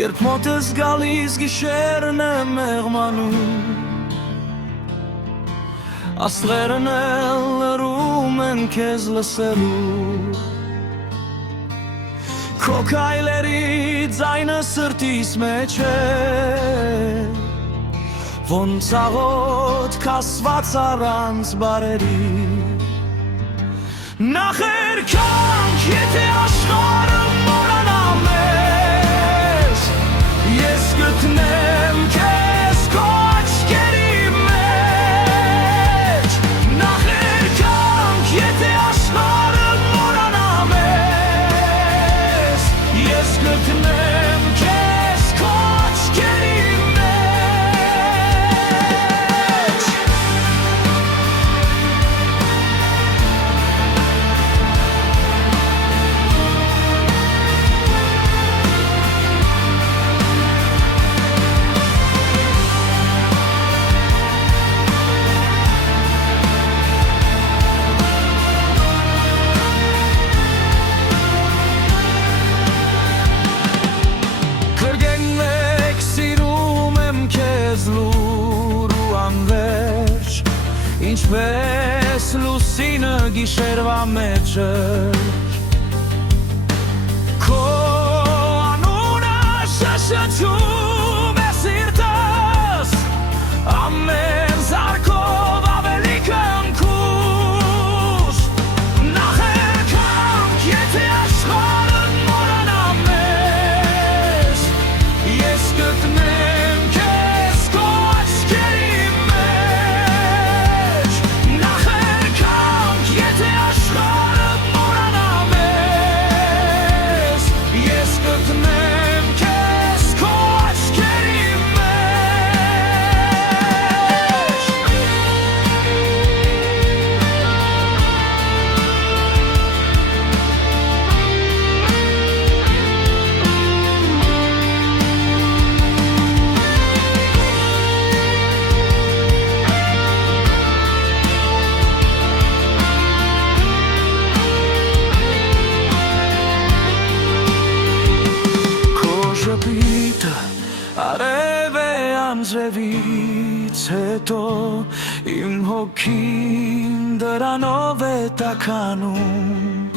Երբ մոտս գալիս գիշերն է մեղմանում, աստղերն էլ լռում են քեզ լսելու, քո քայլերի ձայնը սրտիս մեջ է, ոնց աղոտ քասված առանց բարերի, նախերքանք եթե աշխարհը մոռանա մեզ, ես գտնեմ քեզ քո աչքերի մեջ, նախերքանք եթե աշխարհը մոռանա մեզ, ես գտնեմ քեզ քո աչքերի ինչպես լուսինը գիշերվա մեջ քո անունը շշչում է սիրտս ամեն զարկով ավելի կնքուս նախերքանք եթե աշխարհը մոռանա մեզ ես գտնեմ քեզ քո աչքերի արև է անձրևից հետո իմ հոգին դրանով է տաքանում